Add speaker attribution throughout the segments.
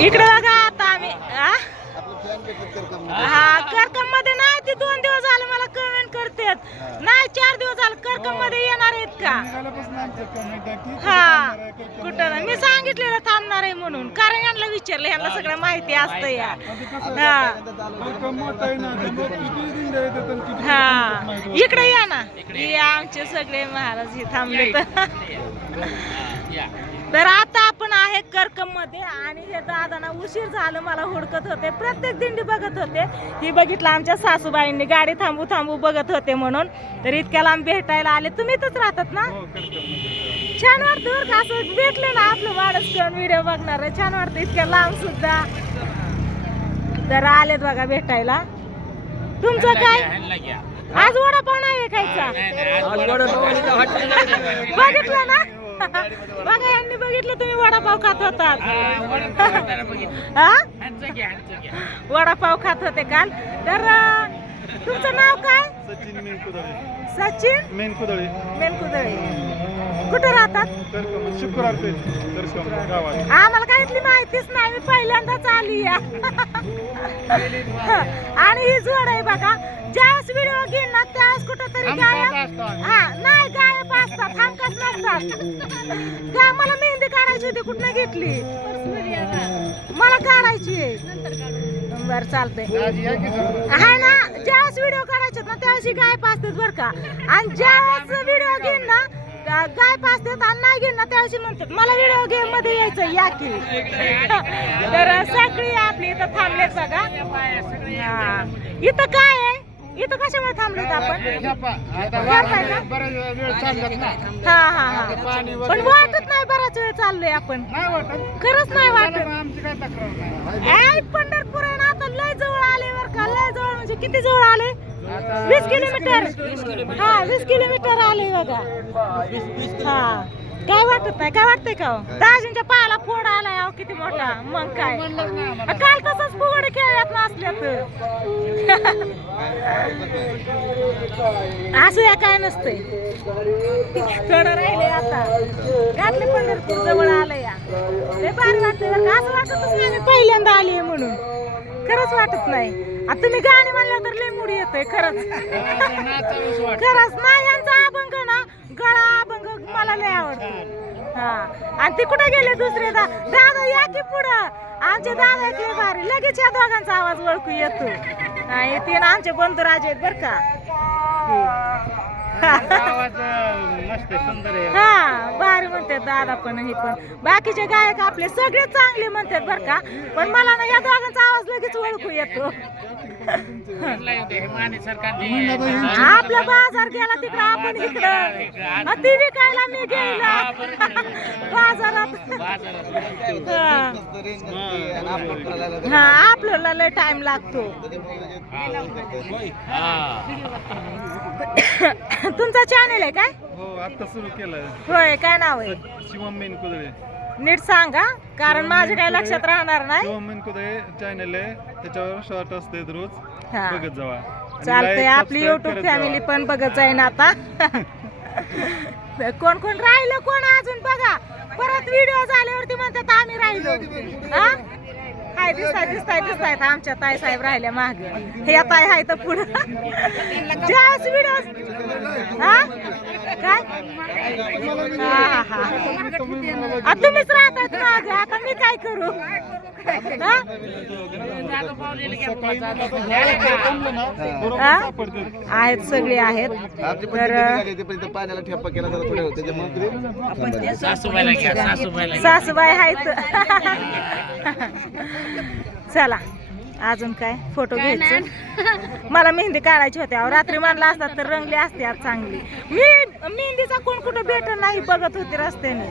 Speaker 1: इकडे बघा आता आम्ही? हा करकममध्ये नाही ते दोन दिवस झाले मला कमेंट करतात. नाही चार दिवस झाले करकममध्ये येणार आहेत का? हा कुठं नाही. मी सांगितलेलं थांबणार आहे म्हणून. कारण यांना विचारलं यांना सगळं माहिती असतं या. हा. हा. इकडे या ना. हे आमचे सगळे महाराज हे थांबले तर तर आता आपण आहे करकममध्ये आणि हे दादांना उशीर झालं मला हुडकत होते. प्रत्येक दिंडी बघत होते. ही बघितलं आमच्या सासूबाईंनी गाडी थांबू थांबू बघत होते म्हणून. तर इतक्या लांब भेटायला आले. तुम्ही इथंच राहतात ना? छान वाटतं बरं का. असं भेटलं ना आपलं वाढच घेऊन व्हिडिओ बघणार आहे. छान वाटतं इतक्या लांब सुद्धा. तर आलेत बघा भेटायला. तुमचं काय? आज वडापाव नाही खायचा बघितलं ना? बघा यांनी बघितलं तुम्ही वडापाव खात होतात हा वडापाव खात होते काल. तर तुमचं नाव काय?
Speaker 2: सचिन
Speaker 1: सचिन
Speaker 2: मेनकुदळे
Speaker 1: मेनकुदळे कुठं राहतात?
Speaker 2: शुक्रवार पेठ दर्शन गावात.
Speaker 1: आम्हाला काही इथली माहितीच नाही मी पहिल्यांदाच आली या. आणि ही जोड आहे बघा. ज्यावेळेस व्हिडिओ घेईन ना त्यावेळेस कुठं तरी गायब. हा नाही गायब असतात हमकच नसतात. मला मेहंदी काढायची होती कुठनं घेतली? मला काढायची बर चालतंय. हा ना ज्यावेळेस व्हिडिओ काढायचे ना त्यावेळेस गाय गायब असतात बर का. आणि ज्यावेळेस व्हिडिओ घेईन ना गाय गायब आणि नाही घेईन ना त्यावेळेस म्हणतात मला व्हिडिओ गेममध्ये यायचं या की. तर सगळी आपली इथं थांबलेत बघा. इथं काय इथं कशामुळे थांबलेत आपण? हा हा हा. पण वाटत नाही बराच वेळ चाललोय आपण. खरंच नाही वाटत. ऐ, पंढरपूर आहे ना आता लय जवळ आले बर का लय जवळ म्हणजे किती जवळ आले? वीस किलोमीटर. हा वीस किलोमीटर आले बघा. हा. काय वाटत नाही? काय वाटतंय का हो? दाजींच्या पायाला फोड आलाय अहो किती मोठा. मग काय? काल तसंच फुगड खेळत नसल्या तर असं या काय नसतंय. थोडं राहिले आता. घातले पंढरपूर जवळ आलं या. लय भारी वाटतंय बरं का? असं वाटतच नाही मी पहिल्यांदा आली आहे म्हणून. खरंच वाटत नाही. आता तुम्ही गाणे म्हणलं तर लय मुडी येतोय खरंच. खरंच नाही यांचा अभंग ना गळा मला लय आवडतो. हा. आणि ते कुठे गेले दुसरे दा दादा या की पुढं? आमचे दादा इकडे भारी. लगेच या दोघांचा आवाज ओळखू येतो. येते ना आमचे बंधुराज आहेत बर का. हा भारी म्हणतात दादा पण हे पण. बाकीचे गायक आपले सगळे चांगले म्हणतात बर का. पण मला ना या दोघांचा आवाज लगेच ओळखू येतो. आपला बाजार गेला तिकडं आपण इकडं. ती विकायला मी गेला. बाजारात. हा. आपल्याला लय टाइम लागतो. तुमचा चॅनल आहे काय?
Speaker 2: हो आता सुरू केलं
Speaker 1: होय काय नाव आहे?
Speaker 2: शिवम मेनकुदळे.
Speaker 1: नीट सांगा कारण माझ्या काही लक्षात राहणार नाही.
Speaker 2: शिवम मेनकुदळे चॅनल आहे. त्याच्यावर शॉर्ट असते रोज.
Speaker 1: हा.
Speaker 2: बघत जावा. आणि
Speaker 1: चालतंय
Speaker 2: like,
Speaker 1: आपली
Speaker 2: subscribe
Speaker 1: युट्यूब
Speaker 2: करत जावा.
Speaker 1: फॅमिली पण बघत जाईन आता. कोण कोण राहिलं? कोण अजून? बघा. परत व्हिडिओ झाल्यावरती म्हणतात आम्ही राहिलो. हा? हाय दिसताय दिसताय दिसतायत. आमच्या ताई साहेब राहिल्या माग. हे ताई हाय तर पुढं. ज्यावेळेस व्हिडिओ हा? काय? हा हा. आ, तुम्हीच राहतात माग आता मी काय करू? हा? हा? आहेत सगळे आहेत.
Speaker 3: आमची पण
Speaker 1: तर
Speaker 3: पाण्याला ठेपा केला जरा थोडे होते त्याच्यामुळे ते-
Speaker 4: सासूबाईला घ्या सासूबाईला
Speaker 1: सासूबाई आहेत. चला. अजून काय? फोटो घ्यायचं? मला मेहंदी काढायची होती अहो रात्री म्हणला असतात तर रंगली असते आज चांगली. मी मेहंदीचा कोण कुठं भेटत नाही बघत होती रस्त्याने.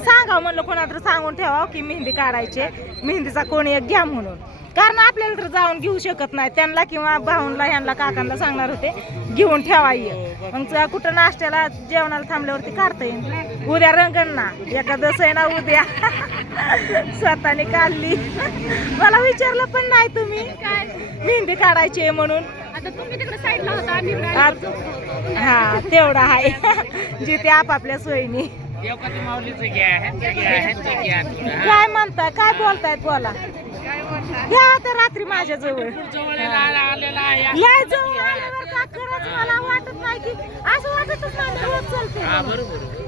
Speaker 1: सांगावं म्हणलं कोणाला सांगून ठेवा की मेहंदी काढायचे. मेहंदीचा कोणी एक घ्या म्हणून. कारण आपल्याला तर जाऊन घेऊ शकत नाही. त्यांना किंवा भाऊंला ह्यांना काकांना सांगणार होते घेऊन ठेवा ये मग कुठं नाश्त्याला जेवणाला थांबल्यावरती काढता येईल. उद्या रंगण ना एखादं आहे ना उद्या. स्वतःने काढली. मला विचारलं पण नाही तुम्ही. मेहंदी काढायची आहे म्हणून.
Speaker 5: आता तुम्ही तिकडे साईडला होता आम्ही
Speaker 1: आत- हा तेवढा आहे. जिथे आपापल्या सोयीने.
Speaker 4: हा.
Speaker 1: काय म्हणताय? काय बोलतायत बोला. घ्या आता रात्री माझ्या जवळ लय जवळ आल्यावर का खरंच मला वाटत नाही की असं वाटतच नाही रोज चालते
Speaker 4: हा.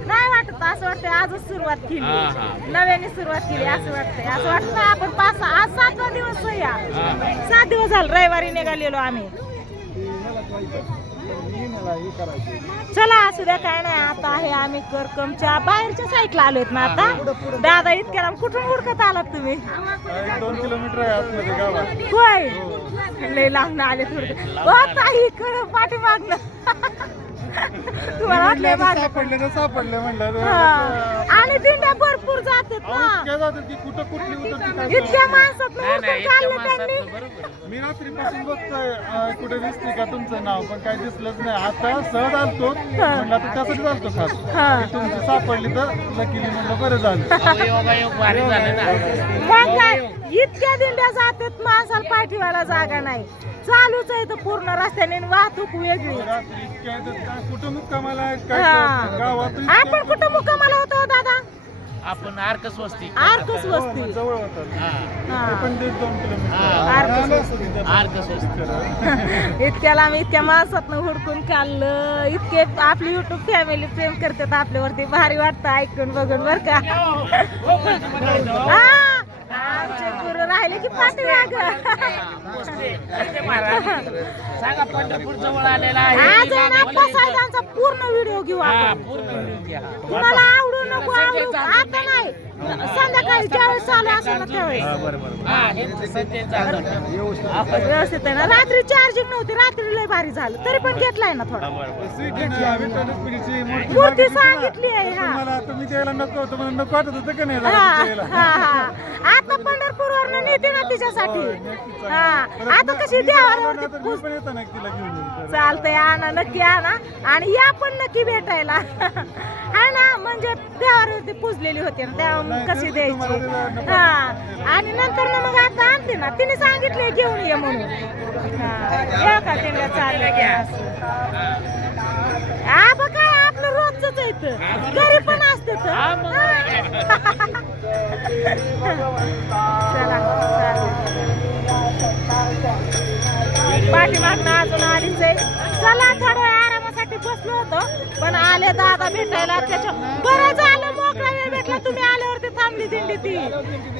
Speaker 1: नाही वाटत असं वाटतंय आजच सुरुवात केली. नव्याने सुरुवात केली असं वाटतंय असं वाटतं आपण पाच आज सातवा दिवस या. सात दिवस झाले रविवारी निघालेलो आम्ही चला असू द्या काय नाही आता आहे आम्ही करकमच्या बाहेरच्या साईडला आलोत ना आता. दादा इतक्या लांब कुठून उडकत आलात तुम्ही?
Speaker 2: दोन किलोमीटर
Speaker 1: होय. लय लांब आले थोडे. पाठी मागणं तुम्हाला वाटलंय मागं.
Speaker 2: सापडले तर सापडले म्हणलं
Speaker 1: हा. आणि दिंड्या भरपूर जातात ना.
Speaker 2: जातात की कुठं कुठली उतरती काय
Speaker 1: इतक्या माणसात काढलं त्यांनी.
Speaker 2: मी रात्रीपासून बघतोय अं, कुठे दिसते का तुमचं नाव पण काय दिसलंच नाही. आता सहज आलतो. म्हणलं आता त्यासाठी चालतो खास.
Speaker 1: हा.
Speaker 2: की तुमची सापडली तर लकीली म्हणलं बरं झालं.
Speaker 4: अहो, योगायोग भारी झालं ना.
Speaker 1: मग काय? इतक्या दिंड्या जातात माणसाला पाठीवायला जागा नाही चालूच आहे तर पूर्ण रस्त्याने आणि वाहतूक वेगळी
Speaker 2: रात्री इतक्या येतात का कुठं मुक्कामाला आहे, काय
Speaker 1: हा.
Speaker 2: करतात? गावात
Speaker 1: आपण कुठं मुक्कामाला होतो दादा
Speaker 4: आपण आर्कस वस्ती
Speaker 1: आर्कस वस्ती
Speaker 2: जवळ होतात
Speaker 4: हा.
Speaker 1: हा.
Speaker 2: ते पण दीड दोन किलोमीटर
Speaker 4: हा.
Speaker 1: आर्कस
Speaker 2: आलं असतं तिथं.
Speaker 4: आर्कस वस्ती
Speaker 1: इतक्याला आम्ही इतक्या माणसात हुडकून खाल्लं इतके आपली युट्यूब फॅमिली प्रेम करतात आपल्यावरती भारी वाटतं ऐकून बघून बर का हा, की पाठीमाग
Speaker 4: सांगा पंढरपूर जवळ आलेला आहे.
Speaker 1: आज आहे ना पसायदांचा पूर्ण व्हिडिओ घेऊ आपण.
Speaker 4: पूर्ण व्हिडिओ घ्या.
Speaker 1: कुणाला नको आवडू आता नाही. संध्याकाळी ज्यावेळेस चालू असेल ना त्यावेळेस
Speaker 4: हा आहे.
Speaker 1: व्यवस्थित आहे. ना? रात्री चार्जिंग नव्हती. रात्री लय भारी झालं. तरी पण घेतलाय ना थोडा.
Speaker 2: मूर्ती.
Speaker 1: सांगितली आहे हा.
Speaker 2: तुम्हाला तुम्ही द्यायला नको होतं म्हणून नको वाटत होतं का नाही?
Speaker 1: हा? हा, हा. आता पंढरपूर वरनं नेते ना तिच्यासाठी. हा. आता कशी देवाऱ्यावरती
Speaker 2: येतो तिला.
Speaker 1: चालतंय आणा नक्की आणा. आणि या पण नक्की भेटायला. हा ना म्हणजे देवाऱ्यावरती पुजलेली होती ना त्या कशी द्यायची? हा. आणि नंतर ना मग आता आणते ना तिने सांगितले घेऊन ये म्हणून. हा, या का तिने चाललं घ्या हा बघा आपलं रोजच आहे इथं. घरी पण असते तर.
Speaker 4: मग.
Speaker 1: चला पाठीमागनं अजून आलीच आहे. चला वेळ आरामासाठी बसलो होतो पण आले दादा भेटायला. त्याच्या बरं झालं मोकळा वेळ भेटला. तुम्ही आल्यावरती थांबली दिंडी ती.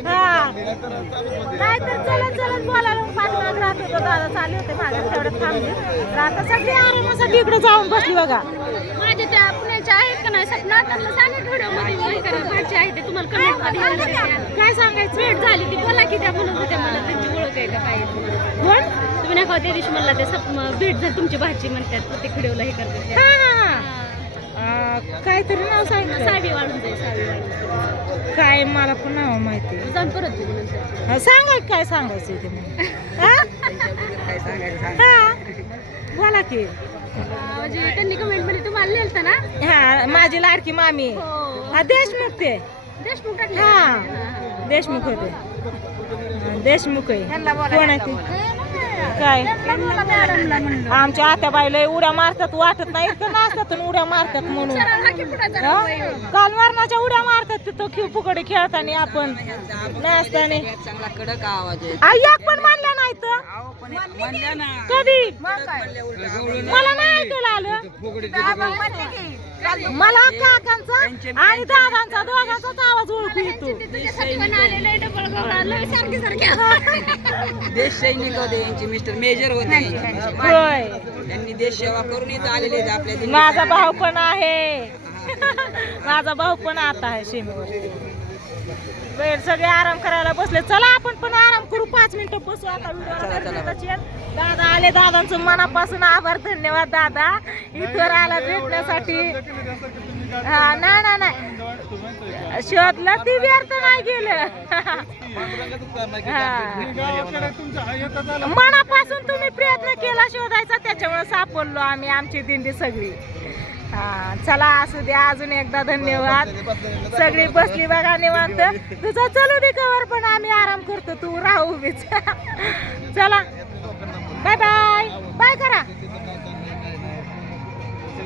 Speaker 1: हा. नाहीतर चलत चलत बोलायला मग पाठीमाग राहत होतो. दादा चालले होते माझ्या तेवढ्यात थांबली. तर आता सगळी आरामासाठी इकडे जाऊन बसली बघा.
Speaker 5: माझ्या त्या पुण्याच्या आहेत का नाही सपना त्यांना सांगा व्हिडिओमध्ये हे करा भाची आहे ते. तुम्हाला कमेंट.
Speaker 1: काय सांगायचं?
Speaker 5: भेट झाली ती. बोला की त्या म्हणत होत्या मला त्यांची ओळख आहे का काय तुम्ही नाही त्या दिवशी म्हणला ते सप भेट झाली तुमची भाची म्हणतात प्रत्येक व्हिडिओला हे करतात
Speaker 1: हा. हा हा. अं, काहीतरी नाव सांगितलं.
Speaker 5: सावी वाढून जाईल सावी वाढून
Speaker 1: काय मला पण नाव माहिती.
Speaker 5: जाऊन परत बघू नंतर
Speaker 1: अं, सांगा काय सांगायचं ते मग हा? हा. बोला की.
Speaker 5: अं, म्हणजे त्यांनी कमेंटमध्ये तुम्हाला लिहिलं ना?
Speaker 1: हा माझी लाडकी मामी. आहे.
Speaker 5: हो.
Speaker 1: हा देशमुख ते.
Speaker 5: देशमुख टाकले.
Speaker 1: हा. देशमुख होते. हा, देशमुख आहे. कोण आहे ते? काय? आमच्या आत्याबाई लय उड्या मारतात वाटत नाही इतकं नाचतात उड्या मारतात म्हणून? काल मरणाच्या उड्या मारतात तिथं खेळ फुकडे खेळताना आपण. नाचताना.
Speaker 6: चांगला कडक आवाज आहे
Speaker 1: आई एक पण मानल्या नाही तर. कधी? मला नाही ऐकायला आलं. मला काकांचा आणि दादांचा दोघांचाच आवाज येतो
Speaker 6: देश सैनिक होते यांचे मिस्टर मेजर होते
Speaker 1: होय.
Speaker 6: त्यांनी देश सेवा करून इथं आलेले आहेत आपल्या दिल्लीत.
Speaker 1: माझा भाऊ पण आहे. माझा भाऊ पण आता आहे सीमेवर बर सगळे आराम करायला बसले. चला आपण पण आराम करू. पाच मिनिटं बसू आता व्हिडिओ दादा आले. दादांचं मनापासून आभार धन्यवाद दादा. इथवर आला भेटण्यासाठी. हा नाही नाही नाही. शोधला ती व्यर्थ नाही गेलं. मनापासून तुम्ही प्रयत्न केला शोधायचा त्याच्यामुळे सापडलो आम्ही आमची दिंडी सगळी. हा चला असू द्या अजून एकदा धन्यवाद. सगळी बसली बघा निवांत. तुझं चलू दे कवर पण आम्ही आराम करतो तू राहू उभीच. चला. बाय बाय बाय करा.